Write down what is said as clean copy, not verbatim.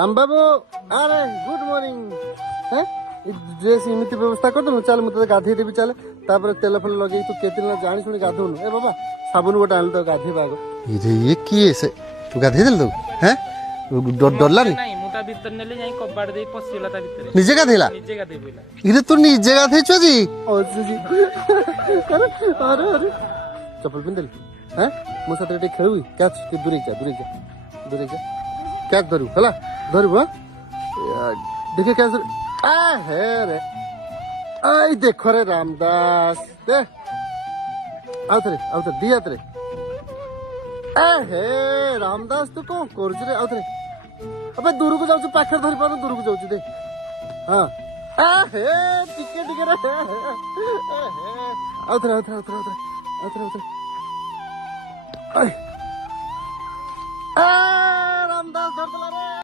राम बाबू अरे good morning है dress इमिति व्यवस्था कर दनु चल मते गाधे देबी चल तापर तेल फल लगे तू केते न जानि सुनी गाधोनु ए बाबा साबुन गोटे आन तो गाधे बाग ये की से तू गाधे देल तो हैं डरला नहीं मुता भीतर नेले जाई कबाड़ दे पसिला ता भीतर निजे गाधेला निजे गाधे बोला इरे तू निजे गाधे छ जी ओ जी अरे अरे चप्पल पिन देल हैं मो साथे टे खेलु क्या दूर जा क्या धरू हला धरू देखे क्या है रे आई देखो रे रामदास दे आउथरे दिया तरे हे रामदास तू कौन कर रे आउथरे अबे दूर को जाऊ पाखे धरी पार दूर को जाऊ दे हाँ हे टिके टिके रे आउथरे रामदास धरला रे